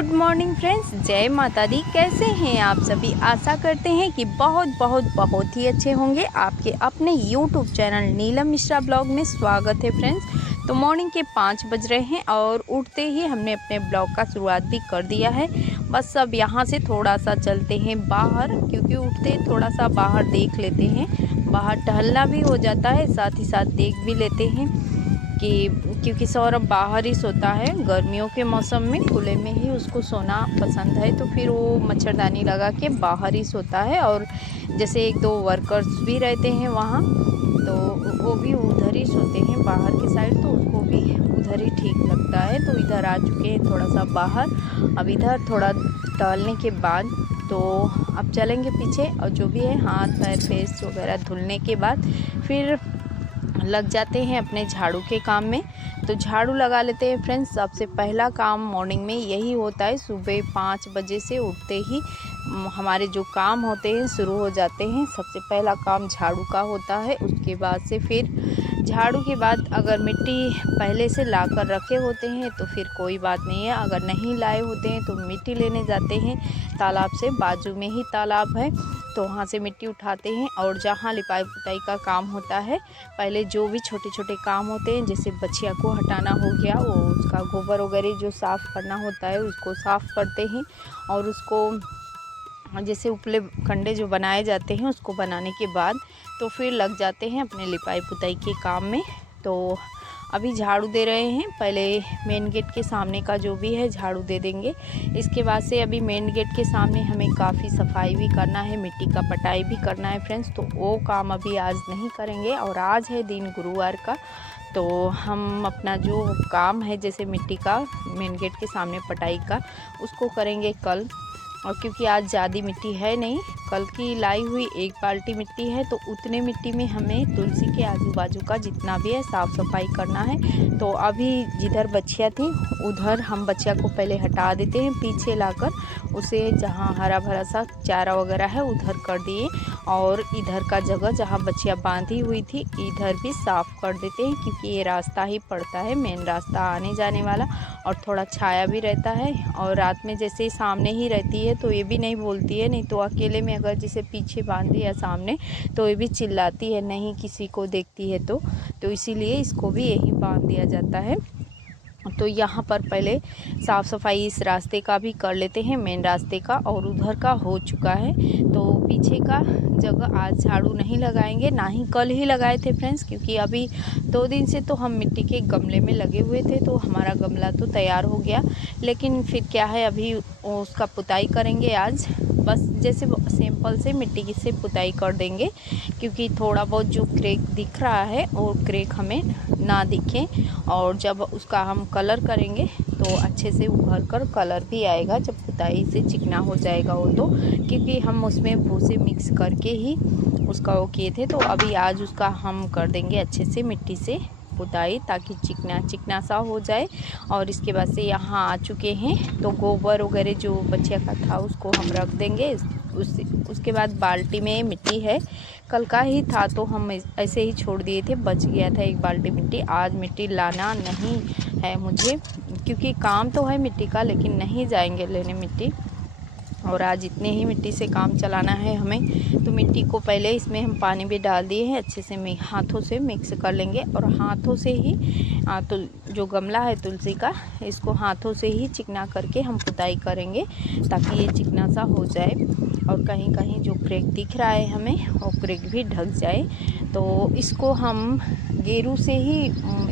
Good morning friends, जय माता दी। कैसे हैं आप सभी? आशा करते हैं कि बहुत ही अच्छे होंगे। आपके अपने YouTube channel Neelam Mishra blog में स्वागत है फ्रेंड्स। तो मॉर्निंग के 5 बज रहे हैं और उठते ही हमने अपने ब्लॉग का शुरुआत भी कर दिया है। बस अब यहाँ से थोड़ा सा चलते हैं बाहर, क्योंकि उठते थोड़ा सा बाहर देख लेते हैं। बाहर टहलना भी हो जाता है, साथ ही साथ देख भी लेते हैं क्योंकि सौरभ बाहर ही सोता है। गर्मियों के मौसम में खुले में ही उसको सोना पसंद है, तो फिर वो मच्छरदानी लगा के बाहर ही सोता है। और जैसे 1-2 वर्कर्स भी रहते हैं वहाँ, तो वो भी उधर ही सोते हैं बाहर की साइड, तो उसको भी उधर ही ठीक लगता है। तो इधर आ चुके हैं थोड़ा सा बाहर। अब इधर थोड़ा टहलने के बाद तो अब चलेंगे पीछे, और जो भी है हाथ पैर फेस वगैरह धुलने के बाद फिर लग जाते हैं अपने झाड़ू के काम में। तो झाड़ू लगा लेते हैं फ्रेंड्स। सबसे पहला काम मॉर्निंग में यही होता है। सुबह 5 बजे से उठते ही हमारे जो काम होते हैं शुरू हो जाते हैं। सबसे पहला काम झाड़ू का होता है। उसके बाद से फिर झाड़ू के बाद अगर मिट्टी पहले से ला कर रखे होते हैं तो फिर कोई बात नहीं है। अगर नहीं लाए होते हैं तो मिट्टी लेने जाते हैं तालाब से। बाजू में ही तालाब है, तो वहाँ से मिट्टी उठाते हैं। और जहाँ लिपाई पुताई का काम होता है, पहले जो भी छोटे छोटे काम होते हैं, जैसे बछिया को हटाना हो गया, वो उसका गोबर वगैरह जो साफ़ करना होता है उसको साफ़ करते हैं। और उसको जैसे उपले कंडे जो बनाए जाते हैं उसको बनाने के बाद तो फिर लग जाते हैं अपने लिपाई पुताई के काम में। तो अभी झाड़ू दे रहे हैं। पहले मेन गेट के सामने का जो भी है झाड़ू दे देंगे। इसके बाद से अभी मेन गेट के सामने हमें काफ़ी सफाई भी करना है, मिट्टी का पटाई भी करना है फ्रेंड्स। तो वो काम अभी आज नहीं करेंगे, और आज है दिन गुरुवार का। तो हम अपना जो काम है जैसे मिट्टी का मेन गेट के सामने पटाई का, उसको करेंगे कल। और क्योंकि आज ज़्यादा मिट्टी है नहीं, कल की लाई हुई 1 बाल्टी मिट्टी है, तो उतने मिट्टी में हमें तुलसी के आजू बाजू का जितना भी है साफ़ सफाई करना है। तो अभी जिधर बछिया थी उधर हम बछिया को पहले हटा देते हैं, पीछे लाकर उसे जहाँ हरा भरा सा चारा वगैरह है उधर कर दिए। और इधर का जगह जहाँ बछिया बांधी हुई थी इधर भी साफ़ कर देते हैं, क्योंकि ये रास्ता ही पड़ता है, मेन रास्ता आने जाने वाला, और थोड़ा छाया भी रहता है। और रात में जैसे सामने ही रहती है तो ये भी नहीं बोलती है, नहीं तो अकेले में अगर जैसे पीछे बांधे या सामने तो ये भी चिल्लाती है, नहीं किसी को देखती है तो इसीलिए इसको भी यहीं बांध दिया जाता है। तो यहाँ पर पहले साफ़ सफाई इस रास्ते का भी कर लेते हैं, मेन रास्ते का, और उधर का हो चुका है। तो पीछे का जगह आज झाड़ू नहीं लगाएंगे, ना ही कल ही लगाए थे फ्रेंड्स, क्योंकि अभी 2 दिन से तो हम मिट्टी के गमले में लगे हुए थे, तो हमारा गमला तो तैयार हो गया। लेकिन फिर क्या है, अभी उसका पुताई करेंगे आज। बस जैसे सिंपल से मिट्टी से पुताई कर देंगे, क्योंकि थोड़ा बहुत जो क्रैक दिख रहा है वो क्रैक हमें ना दिखे। और जब उसका हम कलर करेंगे तो अच्छे से उभर कर कलर भी आएगा, जब पुताई से चिकना हो जाएगा वो तो, क्योंकि हम उसमें भूसे मिक्स करके ही उसका वो किए थे। तो अभी आज उसका हम कर देंगे अच्छे से मिट्टी से पुताई, ताकि चिकना चिकना सा हो जाए। और इसके बाद से यहाँ आ चुके हैं, तो गोबर वगैरह जो बच्चिया का था उसको हम रख देंगे। उसके बाद बाल्टी में मिट्टी है, कल का ही था तो हम ऐसे ही छोड़ दिए थे, बच गया था 1 बाल्टी मिट्टी। आज मिट्टी लाना नहीं है मुझे, क्योंकि काम तो है मिट्टी का, लेकिन नहीं जाएंगे लेने मिट्टी। और आज इतने ही मिट्टी से काम चलाना है हमें। तो मिट्टी को पहले इसमें हम पानी भी डाल दिए हैं, अच्छे से हाथों से मिक्स कर लेंगे। और हाथों से ही तो जो गमला है तुलसी का, इसको हाथों से ही चिकना करके हम पुताई करेंगे, ताकि ये चिकना सा हो जाए। और कहीं कहीं जो क्रैक दिख रहा है हमें, वो क्रैक भी ढक जाए। तो इसको हम गेरू से ही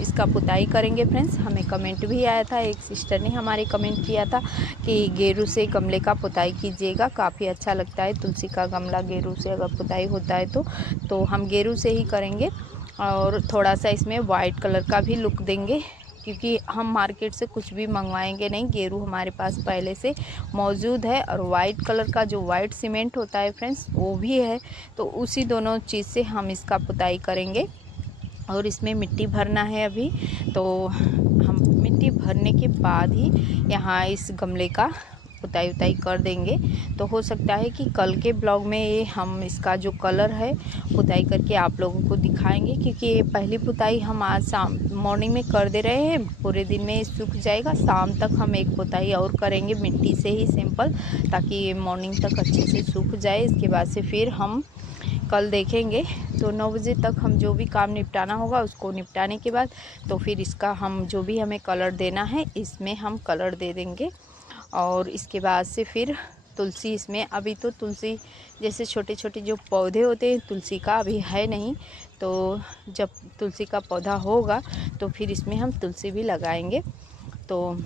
इसका पुताई करेंगे फ्रेंड्स। हमें कमेंट भी आया था, एक सिस्टर ने हमारे कमेंट किया था कि गेरू से गमले का पुताई कीजिएगा, काफ़ी अच्छा लगता है तुलसी का गमला गेरू से अगर पुताई होता है तो हम गेरू से ही करेंगे। और थोड़ा सा इसमें वाइट कलर का भी लुक देंगे, क्योंकि हम मार्केट से कुछ भी मंगवाएंगे नहीं, गेरू हमारे पास पहले से मौजूद है। और वाइट कलर का जो वाइट सीमेंट होता है फ्रेंड्स वो भी है, तो उसी दोनों चीज़ से हम इसका पुताई करेंगे। और इसमें मिट्टी भरना है अभी, तो हम मिट्टी भरने के बाद ही यहाँ इस गमले का पुताई उताई कर देंगे। तो हो सकता है कि कल के ब्लॉग में ये हम इसका जो कलर है पुताई करके आप लोगों को दिखाएंगे, क्योंकि ये पहली पुताई हम आज शाम मॉर्निंग में कर दे रहे हैं, पूरे दिन में सूख जाएगा। शाम तक हम एक पुताई और करेंगे मिट्टी से ही सिंपल, ताकि ये मॉर्निंग तक अच्छे से सूख जाए। इसके बाद से फिर हम कल देखेंगे। तो 9 बजे तक हम जो भी काम निपटाना होगा उसको निपटाने के बाद तो फिर इसका हम जो भी हमें कलर देना है इसमें हम कलर दे देंगे। और इसके बाद से फिर तुलसी, इसमें अभी तो तुलसी जैसे छोटे छोटे जो पौधे होते हैं, तुलसी का अभी है नहीं, तो जब तुलसी का पौधा होगा तो फिर इसमें हम तुलसी भी लगाएंगे। तो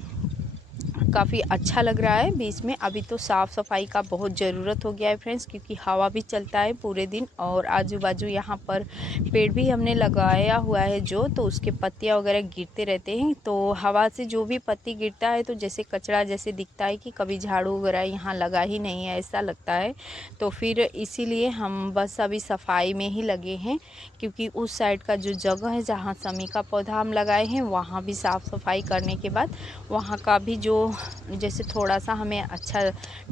काफ़ी अच्छा लग रहा है बीच में। अभी तो साफ़ सफाई का बहुत ज़रूरत हो गया है फ्रेंड्स, क्योंकि हवा भी चलता है पूरे दिन और आजू बाजू यहाँ पर पेड़ भी हमने लगाया हुआ है जो, तो उसके पत्तियाँ वगैरह गिरते रहते हैं। तो हवा से जो भी पत्ती गिरता है तो जैसे कचरा जैसे दिखता है कि कभी झाड़ू वगैरह यहाँ लगा ही नहीं है, ऐसा लगता है। तो फिर इसीलिए हम बस अभी सफाई में ही लगे हैं, क्योंकि उस साइड का जो जगह है जहाँ समी का पौधा हम लगाए हैं वहाँ भी साफ़ सफाई करने के बाद वहाँ का भी जो जैसे थोड़ा सा हमें अच्छा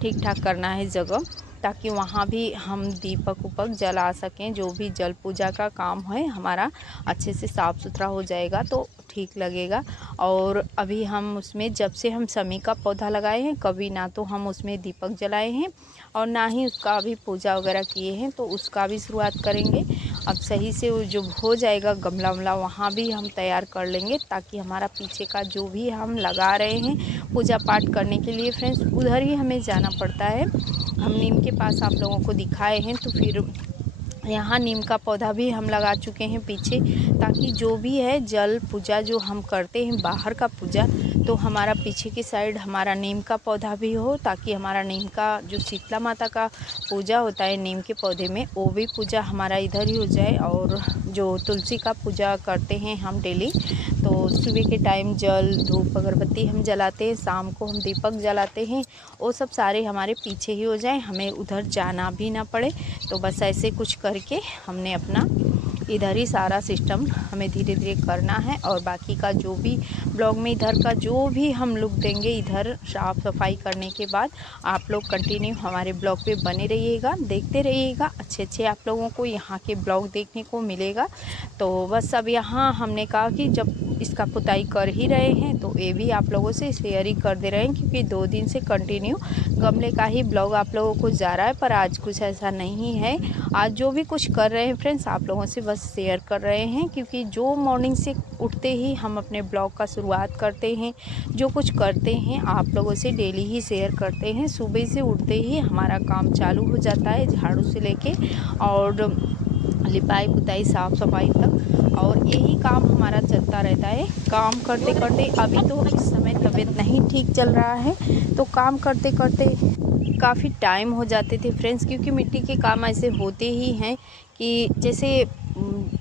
ठीक ठाक करना है जगह, ताकि वहाँ भी हम दीपक उपक जला सकें। जो भी जल पूजा का काम है हमारा अच्छे से साफ़ सुथरा हो जाएगा तो ठीक लगेगा। और अभी हम उसमें जब से हम समी का पौधा लगाए हैं कभी ना तो हम उसमें दीपक जलाए हैं और ना ही उसका अभी पूजा वगैरह किए हैं, तो उसका भी शुरुआत करेंगे। अब सही से वो जो हो जाएगा गमला वमला वहाँ भी हम तैयार कर लेंगे, ताकि हमारा पीछे का जो भी हम लगा रहे हैं पूजा पाठ करने के लिए फ्रेंड्स उधर ही हमें जाना पड़ता है। हम नीम के पास आप लोगों को दिखाए हैं, तो फिर यहाँ नीम का पौधा भी हम लगा चुके हैं पीछे, ताकि जो भी है जल पूजा जो हम करते हैं बाहर का पूजा, तो हमारा पीछे की साइड हमारा नीम का पौधा भी हो, ताकि हमारा नीम का जो शीतला माता का पूजा होता है नीम के पौधे में वो भी पूजा हमारा इधर ही हो जाए। और जो तुलसी का पूजा करते हैं हम डेली, तो सुबह के टाइम जल धूप अगरबत्ती हम जलाते हैं, शाम को हम दीपक जलाते हैं, वो सब सारे हमारे पीछे ही हो जाए, हमें उधर जाना भी ना पड़े। तो बस ऐसे कुछ करके हमने अपना इधर ही सारा सिस्टम हमें धीरे धीरे करना है। और बाकी का जो भी ब्लॉग में इधर का जो भी हम लुक देंगे इधर साफ़ सफाई करने के बाद, आप लोग कंटिन्यू हमारे ब्लॉग पे बने रहिएगा, देखते रहिएगा। अच्छे अच्छे आप लोगों को यहाँ के ब्लॉग देखने को मिलेगा। तो बस अब यहाँ हमने कहा कि जब इसका पुताई कर ही रहे हैं तो ये भी आप लोगों से शेयर ही कर दे रहे हैं, क्योंकि 2 दिन से कंटिन्यू गमले का ही ब्लॉग आप लोगों को जा रहा है। पर आज कुछ ऐसा नहीं है, आज जो भी कुछ कर रहे हैं फ्रेंड्स आप लोगों से बस शेयर कर रहे हैं, क्योंकि जो मॉर्निंग से उठते ही हम अपने ब्लॉग का शुरुआत करते हैं, जो कुछ करते हैं आप लोगों से डेली ही शेयर करते हैं। सुबह से उठते ही हमारा काम चालू हो जाता है, झाड़ू से लेके और लिपाई पुताई साफ़ सफाई तक, और यही काम हमारा चलता रहता है। काम करते करते अभी तो इस समय तबीयत नहीं ठीक चल रहा है, तो काम करते करते काफ़ी टाइम हो जाते थे फ्रेंड्स, क्योंकि मिट्टी के काम ऐसे होते ही हैं कि जैसे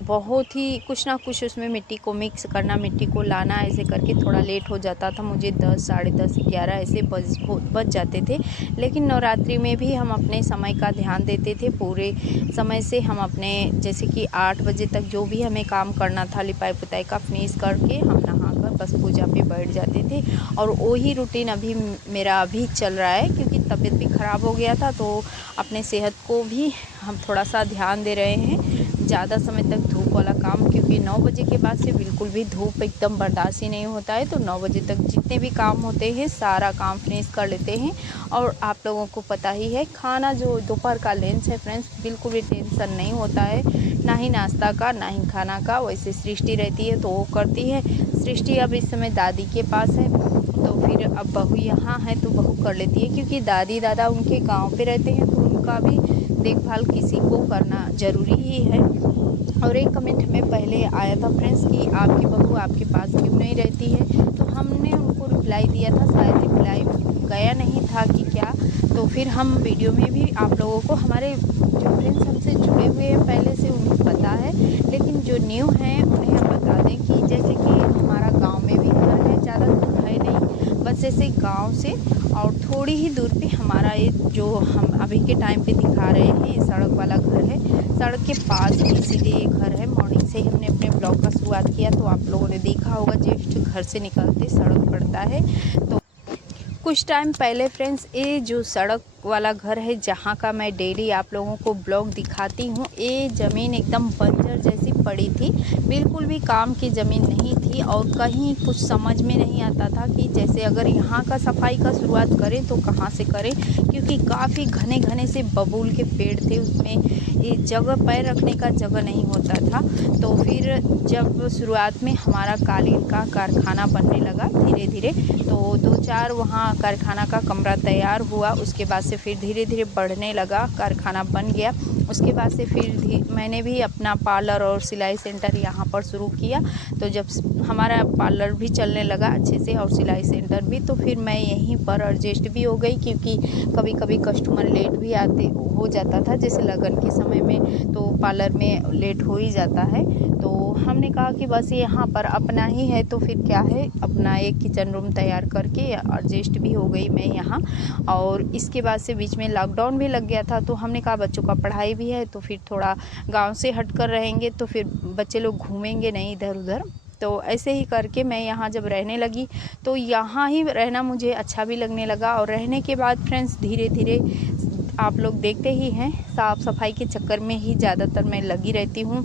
बहुत ही कुछ ना कुछ उसमें मिट्टी को मिक्स करना, मिट्टी को लाना, ऐसे करके थोड़ा लेट हो जाता था। मुझे 10 साढ़े 10 11 ऐसे बज जाते थे। लेकिन नवरात्रि में भी हम अपने समय का ध्यान देते थे, पूरे समय से हम अपने जैसे कि 8 बजे तक जो भी हमें काम करना था लिपाई पुताई का फिनिश करके हम नहाकर बस पूजा पे बैठ जाते थे। और वही रूटीन अभी मेरा अभी चल रहा है, क्योंकि तबीयत भी ख़राब हो गया था, तो अपने सेहत को भी हम थोड़ा सा ध्यान दे रहे हैं। ज़्यादा समय तक धूप वाला काम, क्योंकि 9 बजे के बाद से बिल्कुल भी धूप एकदम बर्दाश्त ही नहीं होता है, तो 9 बजे तक जितने भी काम होते हैं सारा काम फिनिश कर लेते हैं। और आप लोगों को पता ही है खाना जो दोपहर का लंच है फ्रेंड्स, बिल्कुल भी टेंशन नहीं होता है, ना ही नाश्ता का ना ही खाना का। वैसे सृष्टि रहती है तो वो करती है। सृष्टि अब इस समय दादी के पास है, तो फिर अब बहू यहाँ है तो बहू कर लेती है, क्योंकि दादी दादा उनके गांव पे रहते हैं, तो उनका भी देखभाल किसी को करना ज़रूरी ही है। और एक कमेंट में पहले आया था फ्रेंड्स कि आपकी बहू आपके पास क्यों नहीं रहती है, तो हमने उनको रिप्लाई दिया था, शायद रिप्लाई गया नहीं था कि क्या। तो फिर हम वीडियो में भी आप लोगों को, हमारे जो फ्रेंड्स हमसे जुड़े हुए हैं पहले से उनको पता है, लेकिन जो न्यू हैं उन्हें हम बता दें कि जैसे कि हमारा गांव में भी घर है, ज़्यादा दूर है नहीं, बस ऐसे गांव से और थोड़ी ही दूर पे हमारा ये जो हम अभी के टाइम पे दिखा रहे हैं सड़क वाला घर है। सड़क के पास ही सीधे ये घर है। मॉर्निंग से ही हमने अपने ब्लॉग का शुरुआत किया, तो आप लोगों ने देखा होगा जस्ट घर से निकलते सड़क पड़ता है, तो कुछ टाइम पहले फ्रेंड्स, ये जो सड़क वाला घर है जहाँ का मैं डेली आप लोगों को ब्लॉग दिखाती हूँ, ये ज़मीन एकदम बंजर जैसी पड़ी थी। बिल्कुल भी काम की ज़मीन नहीं थी और कहीं कुछ समझ में नहीं आता था कि जैसे अगर यहाँ का सफाई का शुरुआत करें तो कहाँ से करें, क्योंकि काफ़ी घने घने से बबूल के पेड़ थे उसमें, ये जगह पैर रखने का जगह नहीं होता था। तो फिर जब शुरुआत में हमारा कालीन का कारखाना बनने लगा धीरे धीरे, तो 2-4 वहाँ कारखाना का कमरा तैयार हुआ। उसके बाद से फिर धीरे धीरे बढ़ने लगा, कारखाना बन गया। उसके बाद से फिर मैंने भी अपना पार्लर और सिलाई सेंटर यहाँ पर शुरू किया। तो जब हमारा पार्लर भी चलने लगा अच्छे से और सिलाई सेंटर भी, तो फिर मैं यहीं पर एडजस्ट भी हो गई, क्योंकि कभी कभी कस्टमर लेट भी आते हो जाता था, जैसे लगन के समय में तो पार्लर में लेट हो ही जाता है। तो हमने कहा कि बस यहाँ पर अपना ही है तो फिर क्या है, अपना एक किचन रूम तैयार करके एडजस्ट भी हो गई मैं यहाँ। और इसके बाद से बीच में लॉकडाउन भी लग गया था, तो हमने कहा बच्चों का पढ़ाई भी है तो फिर थोड़ा गांव से हट कर रहेंगे तो फिर बच्चे लोग घूमेंगे नहीं इधर उधर। तो ऐसे ही करके मैं यहाँ जब रहने लगी तो यहाँ ही रहना मुझे अच्छा भी लगने लगा। और रहने के बाद फ्रेंड्स धीरे धीरे आप लोग देखते ही हैं, साफ़ सफाई के चक्कर में ही ज़्यादातर मैं लगी रहती हूँ।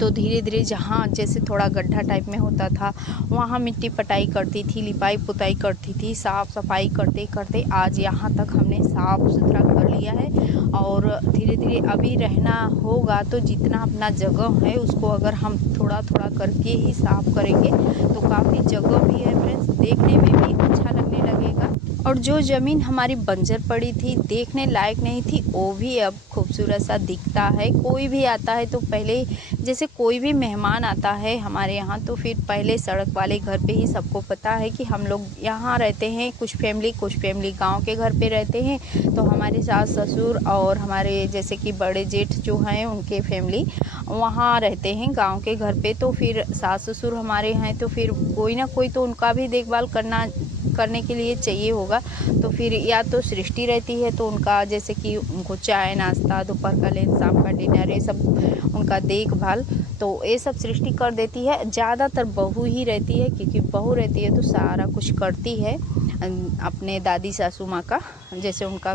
तो धीरे धीरे जहाँ जैसे थोड़ा गड्ढा टाइप में होता था वहाँ मिट्टी पटाई करती थी, लिपाई पुताई करती थी, साफ़ सफाई करते करते आज यहाँ तक हमने साफ़ सुथरा कर लिया है। और धीरे धीरे अभी रहना होगा तो जितना अपना जगह है उसको अगर हम थोड़ा थोड़ा करके ही साफ़ करेंगे तो काफ़ी जगह भी है फ्रेंड्स, देखने में भी अच्छा लगने लगेगा। और जो ज़मीन हमारी बंजर पड़ी थी, देखने लायक नहीं थी, वो भी अब खूबसूरत सा दिखता है। कोई भी आता है तो पहले, जैसे कोई भी मेहमान आता है हमारे यहाँ तो फिर पहले सड़क वाले घर पे ही सबको पता है कि हम लोग यहाँ रहते हैं। कुछ फैमिली गांव के घर पे रहते हैं, तो हमारे सास ससुर और हमारे जैसे कि बड़े जेठ जो हैं उनके फैमिली वहाँ रहते हैं गांव के घर पे। तो फिर सास ससुर हमारे हैं तो फिर कोई ना कोई तो उनका भी देखभाल करने के लिए चाहिए होगा। तो फिर या तो सृष्टि रहती है तो उनका जैसे कि उनको चाय नाश्ता, दोपहर का लंच, शाम का डिनर, ये सब उनका देखभाल तो ये सब सृष्टि कर देती है। ज़्यादातर बहू ही रहती है, क्योंकि बहू रहती है तो सारा कुछ करती है अपने दादी सासू माँ का, जैसे उनका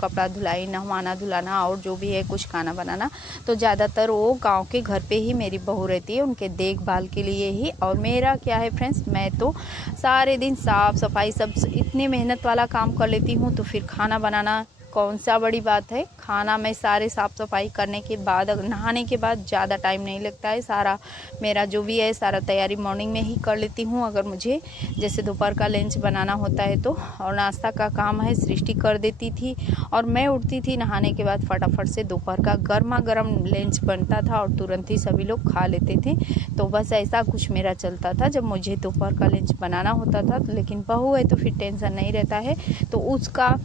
कपड़ा धुलाई, नहवाना धुलाना और जो भी है कुछ खाना बनाना, तो ज़्यादातर वो गांव के घर पे ही मेरी बहू रहती है उनके देखभाल के लिए ही। और मेरा क्या है फ्रेंड्स, मैं तो सारे दिन साफ़ सफाई सब इतनी मेहनत वाला काम कर लेती हूँ, तो फिर खाना बनाना कौन सा बड़ी बात है। खाना मैं सारे साफ़ सफाई करने के बाद, नहाने के बाद ज़्यादा टाइम नहीं लगता है। सारा मेरा जो भी है सारा तैयारी मॉर्निंग में ही कर लेती हूँ, अगर मुझे जैसे दोपहर का लंच बनाना होता है तो। और नाश्ता का काम है सृष्टि कर देती थी, और मैं उठती थी नहाने के बाद फटाफट से दोपहर का गर्मा गर्म लंच बनता था और तुरंत ही सभी लोग खा लेते थे। तो बस ऐसा कुछ मेरा चलता था जब मुझे दोपहर का लंच बनाना होता था। लेकिन बहू है तो फिर टेंशन नहीं रहता है, तो उसका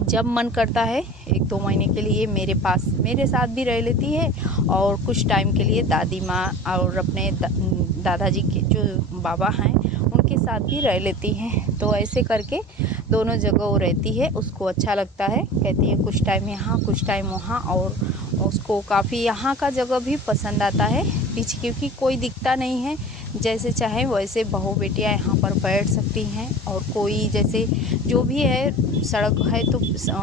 जब मन करता है 1-2 महीने के लिए मेरे पास मेरे साथ भी रह लेती है, और कुछ टाइम के लिए दादी माँ और अपने दादाजी के जो बाबा हैं उनके साथ भी रह लेती हैं। तो ऐसे करके दोनों जगह वो रहती है, उसको अच्छा लगता है, कहती है कुछ टाइम यहाँ कुछ टाइम वहाँ। और उसको काफ़ी यहाँ का जगह भी पसंद आता है पीछे, क्योंकि कोई दिखता नहीं है, जैसे चाहे वैसे बहू बेटियाँ यहाँ पर बैठ सकती हैं। और कोई जैसे जो भी है सड़क है तो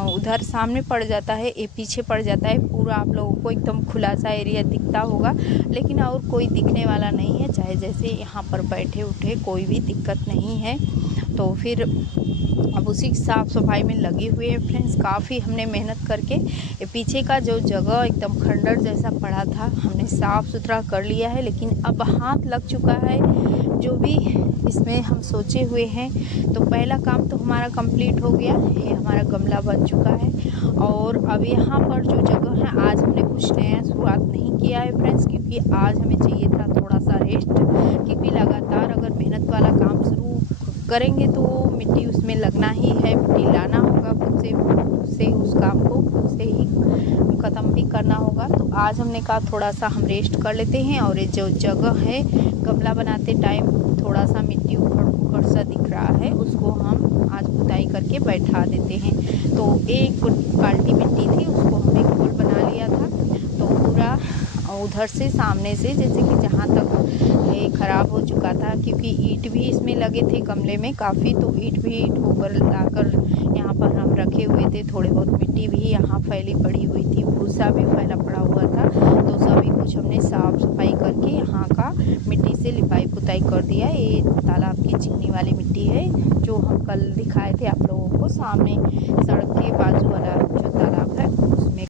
उधर सामने पड़ जाता है, ये पीछे पड़ जाता है, पूरा आप लोगों को एकदम खुला सा एरिया दिखता होगा, लेकिन और कोई दिखने वाला नहीं है, चाहे जैसे यहाँ पर बैठे उठे कोई भी दिक्कत नहीं है। तो फिर अब उसी साफ़ सफाई में लगे हुए हैं फ्रेंड्स। काफ़ी हमने मेहनत करके ये पीछे का जो जगह एकदम खंडर जैसा पड़ा था हमने साफ़ सुथरा कर लिया है, लेकिन अब हाथ लग चुका है जो भी इसमें हम सोचे हुए हैं। तो पहला काम तो हमारा कंप्लीट हो गया, ये हमारा गमला बन चुका है। और अब यहाँ पर जो जगह है, आज हमने कुछ नया शुरुआत नहीं किया है फ्रेंड्स, क्योंकि आज हमें चाहिए था थोड़ा सा रेस्ट, क्योंकि लगातार अगर मेहनत वाला काम शुरू करेंगे तो मिट्टी उसमें लगना ही है, मिट्टी लाना होगा खुद से उस काम को खुद से ही ख़त्म भी करना होगा। तो आज हमने कहा थोड़ा सा हम रेस्ट कर लेते हैं, और ये जो जगह है गमला बनाते टाइम थोड़ा सा मिट्टी उखड़ सा दिख रहा है, उसको हम आज पुताई करके बैठा देते हैं। तो एक बाल्टी मिट्टी थी उसको हमने गोल बना लिया था, तो पूरा उधर से सामने से, जैसे कि जहाँ तक ये ख़राब हो चुका था, क्योंकि ईंट भी इसमें लगे थे गमले में काफ़ी, तो ईंट भी ऊपर लाकर यहाँ पर हम रखे हुए थे। थोड़ी बहुत मिट्टी भी यहाँ फैली पड़ी हुई थी, भूसा भी फैला पड़ा हुआ था, तो सभी कुछ हमने साफ़ सफाई करके यहाँ का मिट्टी से लिपाई पुताई कर दिया। ये तालाब की चिकनी वाली मिट्टी है जो हम कल दिखाए थे आप लोगों को, सामने सड़क के बाजू वाला जो तालाब है उसमें।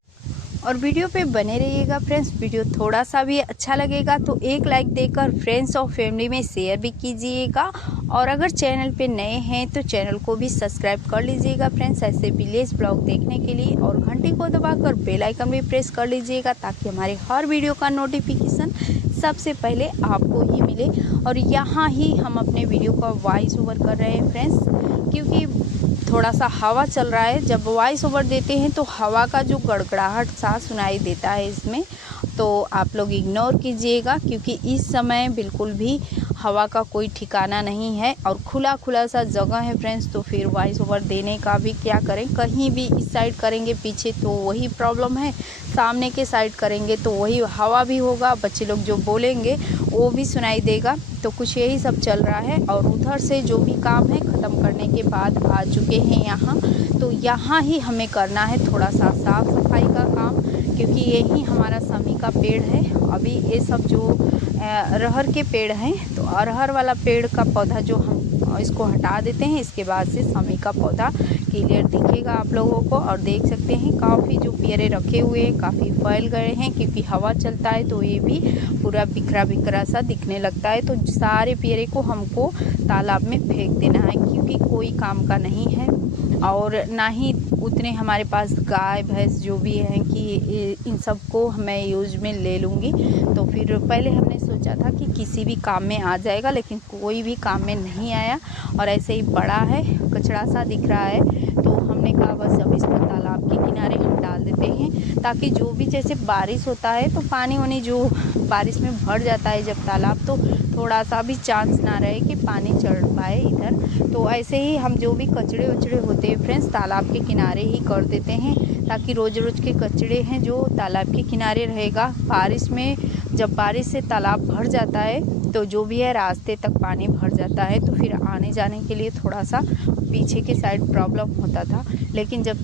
और वीडियो पे बने रहिएगा फ्रेंड्स। वीडियो थोड़ा सा भी अच्छा लगेगा तो एक लाइक देकर फ्रेंड्स और फैमिली में शेयर भी कीजिएगा, और अगर चैनल पे नए हैं तो चैनल को भी सब्सक्राइब कर लीजिएगा फ्रेंड्स, ऐसे विलेज ब्लॉग देखने के लिए। और घंटी को दबाकर बेल आइकन भी प्रेस कर लीजिएगा ताकि हमारे हर वीडियो का नोटिफिकेशन सबसे पहले आपको ही मिले। और यहाँ ही हम अपने वीडियो का वॉइस ओवर कर रहे हैं फ्रेंड्स, क्योंकि थोड़ा सा हवा चल रहा है। जब वॉइस ओवर देते हैं तो हवा का जो गड़गड़ाहट सा सुनाई देता है इसमें, तो आप लोग इग्नोर कीजिएगा, क्योंकि इस समय बिल्कुल भी हवा का कोई ठिकाना नहीं है और खुला खुला सा जगह है फ्रेंड्स। तो फिर वॉइस ओवर देने का भी क्या करें, कहीं भी इस साइड करेंगे पीछे तो वही प्रॉब्लम है, सामने के साइड करेंगे तो वही हवा भी होगा, बच्चे लोग जो बोलेंगे वो भी सुनाई देगा। तो कुछ यही सब चल रहा है। और उधर से जो भी काम है ख़त्म करने के बाद आ चुके हैं यहाँ, तो यहाँ ही हमें करना है थोड़ा सा साफ़ सफाई का काम, क्योंकि यही हमारा समी का पेड़ है। अभी ये सब जो अरहर के पेड़ हैं, तो अरहर वाला पेड़ का पौधा जो हम इसको हटा देते हैं, इसके बाद से समी का पौधा क्लियर दिखेगा आप लोगों को। और देख सकते हैं काफ़ी जो पेड़े रखे हुए हैं काफ़ी फैल गए हैं, क्योंकि हवा चलता है तो ये भी पूरा बिखरा बिखरा सा दिखने लगता है। तो सारे पेड़े को हमको तालाब में फेंक देना है, क्योंकि कोई काम का नहीं है और ना ही उतने हमारे पास गाय भैंस जो भी हैं कि इन सब को मैं यूज में ले लूँगी। तो फिर पहले हमने सोचा था कि किसी भी काम में आ जाएगा, लेकिन कोई भी काम में नहीं आया और ऐसे ही बड़ा है, कचरा सा दिख रहा है। तो हमने कहा बस अब इसको तालाब के किनारे हम डाल देते हैं, ताकि जो भी जैसे बारिश होता है तो पानी वानी जो बारिश में भर जाता है जब तालाब, तो थोड़ा सा भी चांस ना रहे कि पानी चढ़ पाए इधर। तो ऐसे ही हम जो भी कचड़े वचड़े होते हैं फ्रेंड्स तालाब के किनारे ही कर देते हैं, ताकि रोज़ रोज़ के कचड़े हैं जो तालाब के किनारे रहेगा। बारिश में जब बारिश से तालाब भर जाता है तो जो भी है रास्ते तक पानी भर जाता है, तो फिर आने जाने के लिए थोड़ा सा पीछे के साइड प्रॉब्लम होता था। लेकिन जब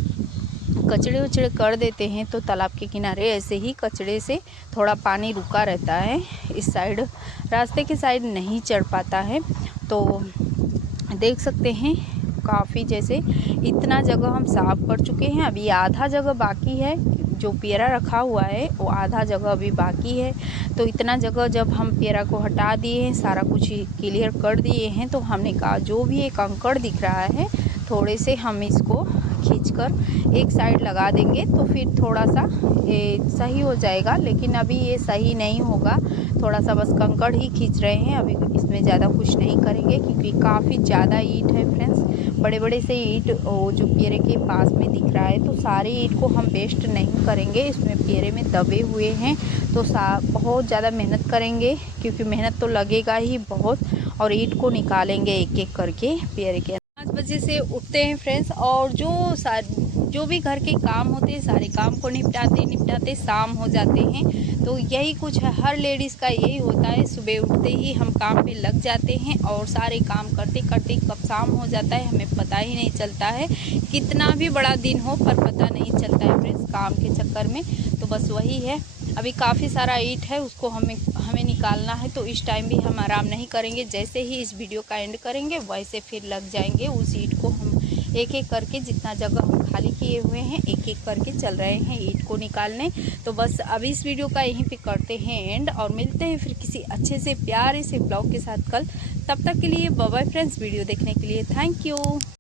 कचड़े वचड़े कर देते हैं तो तालाब के किनारे ऐसे ही कचड़े से थोड़ा पानी रुका रहता है, इस साइड रास्ते के साइड नहीं चढ़ पाता है। तो देख सकते हैं काफ़ी जैसे इतना जगह हम साफ़ कर चुके हैं, अभी आधा जगह बाकी है, जो पेड़ा रखा हुआ है वो आधा जगह अभी बाकी है। तो इतना जगह जब हम पेड़ा को हटा दिए हैं, सारा कुछ क्लियर कर दिए हैं, तो हमने कहा जो भी एक कंकड़ दिख रहा है थोड़े से हम इसको खींचकर एक साइड लगा देंगे, तो फिर थोड़ा सा ये सही हो जाएगा। लेकिन अभी ये सही नहीं होगा, थोड़ा सा बस कंकड़ ही खींच रहे हैं, अभी इसमें ज़्यादा कुछ नहीं करेंगे, क्योंकि काफ़ी ज़्यादा ईंट है फ्रेंड्स, बड़े बड़े से ईंट जो पेड़े के पास में दिख रहा है। तो सारे ईंट को हम वेस्ट नहीं करेंगे, इसमें पेड़े में दबे हुए हैं, तो बहुत ज़्यादा मेहनत करेंगे, क्योंकि मेहनत तो लगेगा ही बहुत, और ईंट को निकालेंगे एक एक करके पेड़े के। 5 बजे से उठते हैं फ्रेंड्स, और जो भी घर के काम होते हैं सारे काम को निपटाते शाम हो जाते हैं। तो यही कुछ है, हर लेडीज़ का यही होता है, सुबह उठते ही हम काम पे लग जाते हैं और सारे काम करते करते कब शाम हो जाता है हमें पता ही नहीं चलता है। कितना भी बड़ा दिन हो पर पता नहीं चलता है फ्रेंड्स काम के चक्कर में। तो बस वही है, अभी काफ़ी सारा ईंट है उसको हमें निकालना है, तो इस टाइम भी हम आराम नहीं करेंगे। जैसे ही इस वीडियो का एंड करेंगे वैसे फिर लग जाएंगे उस ईंट को हम एक एक करके, जितना जगह हम खाली किए हुए हैं एक एक करके चल रहे हैं ईंट को निकालने। तो बस अभी इस वीडियो का यहीं पे करते हैं एंड, और मिलते हैं फिर किसी अच्छे से प्यारे से ब्लॉग के साथ कल। तब तक के लिए बाय बाय फ्रेंड्स। वीडियो देखने के लिए थैंक यू।